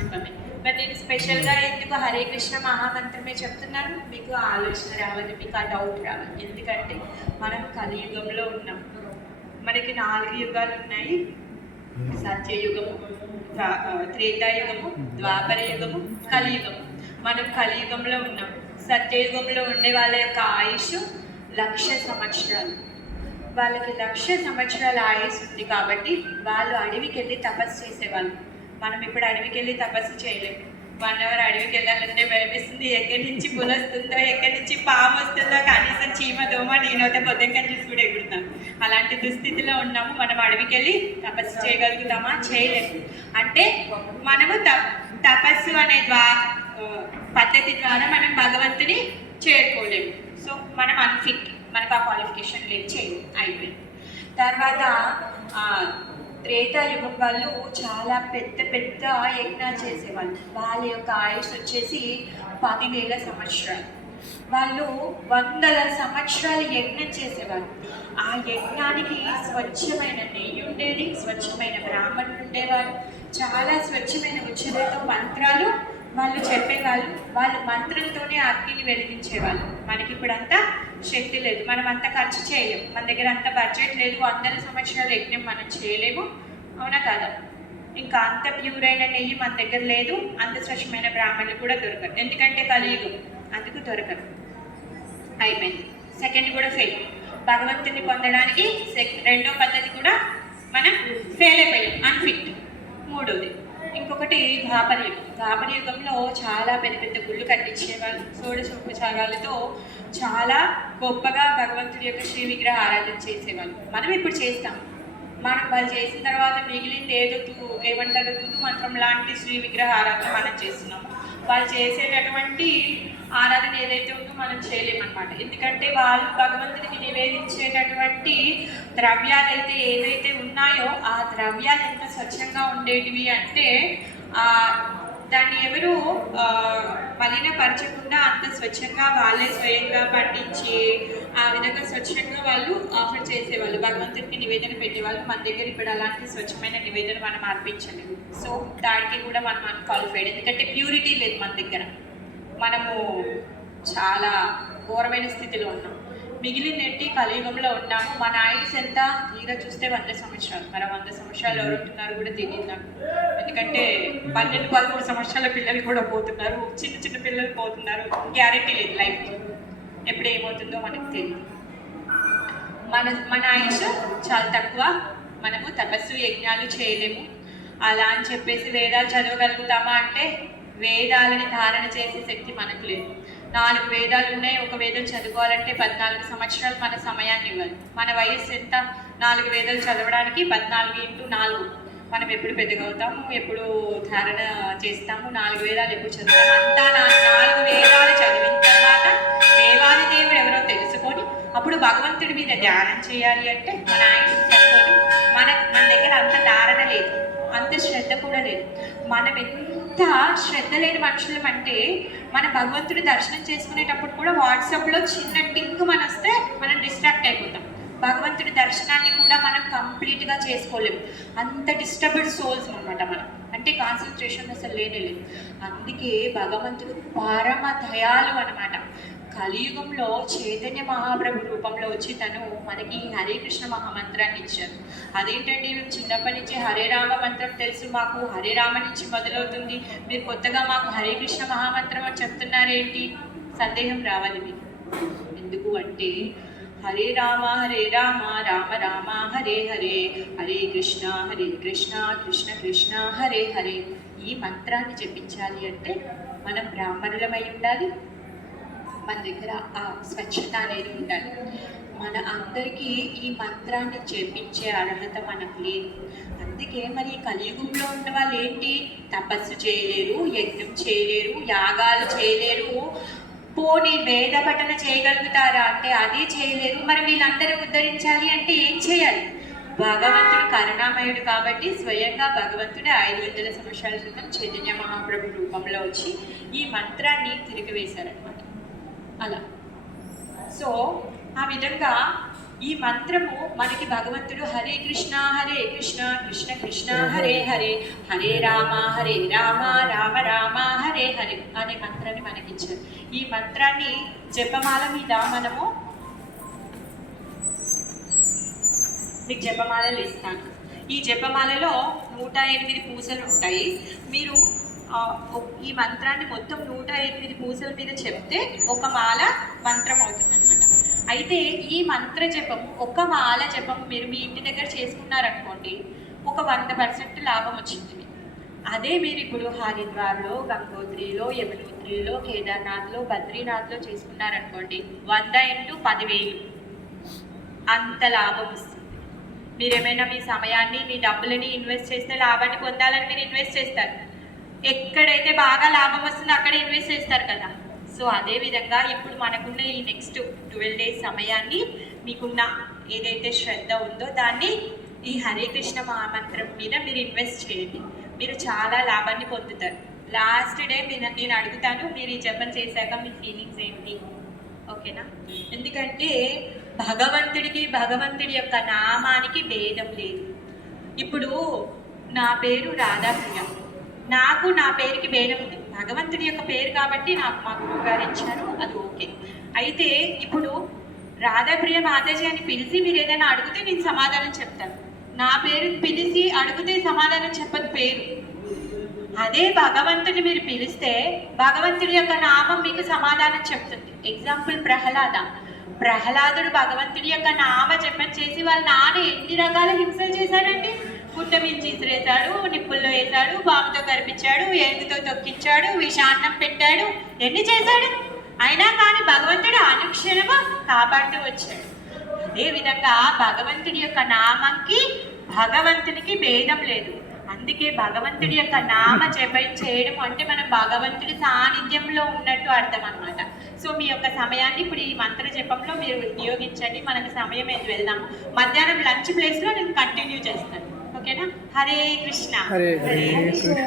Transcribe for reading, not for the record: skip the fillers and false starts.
చెప్పమే. మరి నేను స్పెషల్గా ఎందుకు హరే కృష్ణ మహామంత్రమే చెప్తున్నాను, మీకు ఆలోచన రావాలి, మీకు ఆ డౌట్ రావాలి. ఎందుకంటే మనం కలియుగంలో ఉన్నాం. మనకి 4 యుగాలు ఉన్నాయి: సత్యయుగము, త్రేతాయుగము, ద్వాపర యుగము, కలియుగము. మనం కలియుగంలో ఉన్నాం. సత్యయుగంలో ఉండే వాళ్ళ యొక్క ఆయుష్ 1,00,000 సంవత్సరాలు. వాళ్ళకి 1,00,000 సంవత్సరాల ఆయుష్ ఉంది కాబట్టి వాళ్ళు అడవికి వెళ్ళి తపస్సు చేసేవాళ్ళు. మనం ఇప్పుడు అడవికి వెళ్ళి తపస్సు చేయలేము. 1 అవర్ అడవికి వెళ్ళాలంటే భయమేస్తుంది. ఎక్కడి నుంచి పులి వస్తుందో, ఎక్కడి నుంచి పాము వస్తుందో, కనీసం చీమ దోమ నేనైతే బొద్దంగా చూసి కూడా ఎగురుతాను. అలాంటి దుస్థితిలో ఉన్నాము. మనం అడవికి వెళ్ళి తపస్సు చేయగలుగుతామా? చేయలేము. అంటే మనము తపస్సు అనే పద్ధతి ద్వారా మనం భగవంతుని చేరుకోలేము. సో మనం అన్ఫిట్, మనకు ఆ క్వాలిఫికేషన్ లేదు, చేయలేము, అయిపోయింది. తర్వాత త్రేతాయుగం వాళ్ళు చాలా పెద్ద పెద్ద యజ్ఞాలు చేసేవాళ్ళు. వాళ్ళ యొక్క ఆయుష్ వచ్చేసి 10,000 సంవత్సరాలు. వాళ్ళు 100 సంవత్సరాలు యజ్ఞం చేసేవాళ్ళు. ఆ యజ్ఞానికి స్వచ్ఛమైన నెయ్యి ఉండేది, స్వచ్ఛమైన బ్రాహ్మణులు ఉండేవారు, చాలా స్వచ్ఛమైన ఉచ్చరితో మంత్రాలు వాళ్ళు చెప్పేవాళ్ళు. వాళ్ళు మంత్రంతోనే అగ్నిని వెలిగించేవాళ్ళు. మనకి ఇప్పుడు అంతా శక్తి లేదు, మనం అంత ఖర్చు చేయలేము, మన దగ్గర అంత బడ్జెట్ లేదు, 100 సంవత్సరాల యజ్ఞం మనం చేయలేము, అవునా కాదా? ఇంకా అంత ప్యూర్ అయిన నెయ్యి మన దగ్గర లేదు, అంత స్వచ్ఛమైన బ్రాహ్మణులు కూడా దొరకరు, ఎందుకంటే కలియుగం, అందుకు దొరకరు. అయిపోయింది. సెకండ్ కూడా ఫెయిల్. భగవంతుని పొందడానికి రెండో పద్ధతి కూడా మనం ఫెయిల్ అయిపోయాం, అన్ఫిట్. మూడోది ఇంకొకటి ద్వాపరయుగం. ద్వాపరయుగంలో చాలా పెద్ద పెద్ద గుళ్ళు కట్టించేవాళ్ళు. షోడశోపచారాలతో చాలా గొప్పగా భగవంతుడి యొక్క శ్రీ విగ్రహ ఆరాధన చేసేవాళ్ళు. మనం ఇప్పుడు చేస్తాం. వాళ్ళు చేసిన తర్వాత మిగిలింది ఏమంటారు, తుదు మంత్రం లాంటి శ్రీ విగ్రహ ఆరాధన మనం చేస్తున్నాము. వాళ్ళు చేసేటటువంటి ఆరాధన ఏదైతే ఉందో మనం చేయలేమన్నమాట. ఎందుకంటే వాళ్ళు భగవంతుడికి నివేదించేటటువంటి ద్రవ్యాలు అయితే ఏదైతే ఉన్నాయో ఆ ద్రవ్యాలు ఎంత స్వచ్ఛంగా ఉండేటివి అంటే దాన్ని ఎవరు మలినపరచకుండా అంత స్వచ్ఛంగా వాళ్ళే స్వయంగా పండించి ఆ విధంగా స్వచ్ఛంగా వాళ్ళు ఆఫర్ చేసేవాళ్ళు, భగవంతుడికి నివేదన పెట్టేవాళ్ళు. మన దగ్గర ఇప్పుడు అలాంటి స్వచ్ఛమైన నివేదన మనం అర్పించలేము. సో దానికి కూడా మనం అన్క్వాలిఫైడ్, ఎందుకంటే ప్యూరిటీ లేదు మన దగ్గర. మనము చాలా ఘోరమైన స్థితిలో ఉన్నాం. మిగిలినట్టి కలియుగంలో ఉన్నాము. మన ఆయుష్ ఎంత తీరా చూస్తే 100 సంవత్సరాలు. మరి 100 సంవత్సరాలు ఎవరు ఉంటున్నారు కూడా తెలియదు నాకు. ఎందుకంటే 12-13 సంవత్సరాల పిల్లలు కూడా పోతున్నారు, చిన్న చిన్న పిల్లలు పోతున్నారు. గ్యారెంటీ లేదు లైఫ్కి, ఎప్పుడు ఏమవుతుందో మనకు తెలియదు. మన ఆయుష్ చాలా తక్కువ. మనము తపస్సు యజ్ఞాలు చేయలేము. అలా అని చెప్పేసి వేదాలు చదవగలుగుతామా అంటే వేదాలని ధారణ చేసే శక్తి మనకు లేదు. 4 వేదాలు ఉన్నాయి. ఒక వేదం చదువుకోవాలంటే 14 సంవత్సరాలు మన సమయాన్ని ఇవ్వాలి. మన వయస్సు ఎంత? 4 వేదాలు చదవడానికి 14 × 4. మనం ఎప్పుడు పెద్దగా అవుతాము, ఎప్పుడు ధారణ చేస్తాము, 4 వేదాలు ఎప్పుడు చదువుతాము? అంతా 4 వేదాలు చదివిన తర్వాత దేవాది దేవుడు ఎవరో తెలుసుకొని అప్పుడు భగవంతుడి మీద ధ్యానం చేయాలి అంటే మన ఆయుష్ సరిపోదు. మన దగ్గర అంత ధారణ లేదు, అంత శ్రద్ధ కూడా లేదు. మనం ఎంత శ్రద్ధ లేని మనుషులం అంటే మన భగవంతుడి దర్శనం చేసుకునేటప్పుడు కూడా వాట్సాప్లో చిన్న టింక్ మన వస్తే మనం డిస్ట్రాక్ట్ అయిపోతాం. భగవంతుడి దర్శనాన్ని కూడా మనం కంప్లీట్గా చేసుకోలేము. అంత డిస్టర్బ్డ్ సోల్స్ అనమాట మనం. అంటే కాన్సన్ట్రేషన్ అసలు లేనే లేదు. అందుకే భగవంతుడు పరమ దయాలు అనమాట. కలియుగంలో చైతన్య మహాప్రభు రూపంలో వచ్చి తను మనకి హరే కృష్ణ మహామంత్రాన్ని ఇచ్చారు. అదేంటండి, మేము చిన్నప్పటి నుంచి హరే రామ మంత్రం తెలుసు, మాకు హరే రామ నుంచి మొదలవుతుంది, మీరు కొత్తగా మాకు హరే కృష్ణ మహామంత్రం అని చెప్తున్నారేంటి? సందేహం రావాలి మీకు. ఎందుకు అంటే హరే రామ రామ రామ హరే హరే, హరే కృష్ణ కృష్ణ కృష్ణ హరే హరే. ఈ మంత్రాన్ని జపించాలి అంటే మనం బ్రాహ్మణులమై ఉండాలి, మన దగ్గర ఆ స్వచ్ఛత అనేది ఉండాలి. మన అందరికీ ఈ మంత్రాన్ని జపించే అర్హత మనకు లేదు. అందుకే మరి కలియుగంలో ఉన్న వాళ్ళు ఏంటి? తపస్సు చేయలేరు, యజ్ఞం చేయలేరు, యాగాలు చేయలేరు, పోనీ వేద పఠన చేయగలుగుతారా అంటే అది చేయలేరు. మరి వీళ్ళందరూ ఉద్ధరించాలి అంటే ఏం చేయాలి? భగవంతుడు కరుణామయుడు కాబట్టి స్వయంగా భగవంతుడు 500 సంవత్సరాల క్రితం చైతన్య మహాప్రభు రూపంలో వచ్చి ఈ మంత్రాన్ని తిరిగివేశారనమాట. అలా సో ఆ విధంగా ఈ మంత్రము మనకి భగవంతుడు హరే కృష్ణ కృష్ణ కృష్ణ హరే హరే హరే రామ రామ రామ హరే హరే అనే మంత్రాన్ని మనకిచ్చారు. ఈ మంత్రాన్ని జపమాల మీద మనము మీకు జపమాలలు ఇస్తాను. ఈ జపమాలలో 108 పూసలు ఉంటాయి. మీరు ఈ మంత్రాన్ని మొత్తం 108 పూసల మీద చెప్తే ఒక మాల మంత్రం అవుతుంది అనమాట. అయితే ఈ మంత్ర జపము, ఒక మాల జపము మీరు మీ ఇంటి దగ్గర చేసుకున్నారనుకోండి, ఒక 100% లాభం వచ్చింది. అదే మీరు ఇప్పుడు హరిద్వార్లో, గంగోత్రిలో, యమునోత్రిలో, కేదార్నాథ్లో, బద్రీనాథ్లో చేసుకున్నారనుకోండి, 100 × 10,000 అంత లాభం వస్తుంది. మీరు ఏమైనా మీ సమయాన్ని, మీ డబ్బులని ఇన్వెస్ట్ చేస్తే లాభాన్ని పొందాలని మీరు ఇన్వెస్ట్ చేస్తారు. ఎక్కడైతే బాగా లాభం వస్తుందో అక్కడ ఇన్వెస్ట్ చేస్తారు కదా. సో అదేవిధంగా ఇప్పుడు మనకున్న ఈ నెక్స్ట్ 12 days సమయాన్ని మీకున్న ఏదైతే శ్రద్ధ ఉందో దాన్ని ఈ హరే కృష్ణ మహామంత్రం మీద మీరు ఇన్వెస్ట్ చేయండి. మీరు చాలా లాభాన్ని పొందుతారు. లాస్ట్ డే నేను అడుగుతాను, మీరు ఈ జపం చేశాక మీ ఫీలింగ్స్ ఏంటి? ఓకేనా? ఎందుకంటే భగవంతుడి యొక్క నామానికి భేదం లేదు. ఇప్పుడు నా పేరు రాధాప్రియ, నాకు నా పేరుకి భేదం ఉంది. భగవంతుడి యొక్క పేరు కాబట్టి నాకు మా గురువు గారు ఇచ్చారు, అది ఓకే. అయితే ఇప్పుడు రాధాప్రియ మాతాజీ అని పిలిచి మీరు ఏదైనా అడిగితే నేను సమాధానం చెప్తాను. నా పేరు పిలిచి అడిగితే సమాధానం చెప్పదు పేరు. అదే భగవంతుడిని మీరు పిలిస్తే భగవంతుడి యొక్క నామం మీకు సమాధానం చెప్తుంది. ఎగ్జాంపుల్ ప్రహ్లాదుడు భగవంతుడి యొక్క నామ జపం చేసి వాళ్ళ నాన్న ఎన్ని రకాల హింసలు చేశాడండి. గుట్ట మించి ఇసిరేశాడు, నిప్పుల్లో వేశాడు, బాముతో కరిపించాడు, ఏనుగుతో తొక్కించాడు, విషాన్నం పెట్టాడు, ఎన్ని చేశాడు. అయినా కానీ భగవంతుడు అనుక్షణము కాపాడుతూ వచ్చాడు. అదేవిధంగా భగవంతుడి యొక్క నామంకి భగవంతునికి భేదం లేదు. అందుకే భగవంతుడి యొక్క నామ జపం చేయడం అంటే మనం భగవంతుడి సాన్నిధ్యంలో ఉన్నట్టు అర్థం అన్నమాట. సో మీ యొక్క సమయాన్ని ఇప్పుడు ఈ మంత్ర జపంలో మీరు వినియోగించండి. మనకు సమయం ఏది వెళ్దాము. మధ్యాహ్నం లంచ్ ప్లేస్లో నేను కంటిన్యూ చేస్తాను. ఓకేనా? హరే కృష్ణ. హరే కృష్ణ.